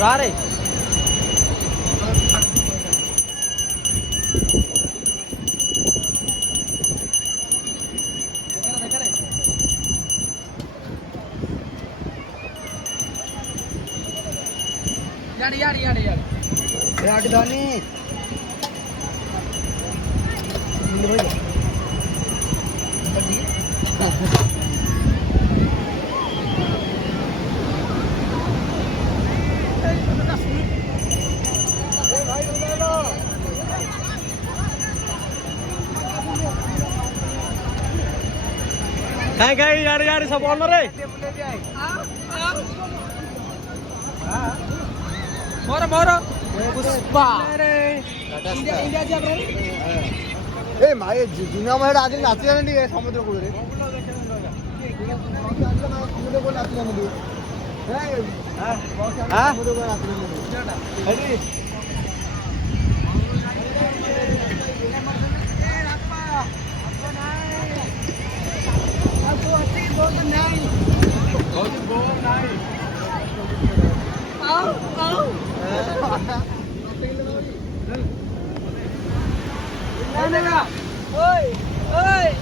रा रे याडी याडी याडी याडी याडी दानी काय काय यार यार सब ऑनर रे मोर मोर पुष्पा इंडिया इंडिया जा ब्रो ए माये जुना महाराज आधी नाचल्यानंदी काय समुद्र कुळे समुद्र कोण नाचल्यानंदी हा समुद्र कोण नाचल्यानंदी अरे ओय ओय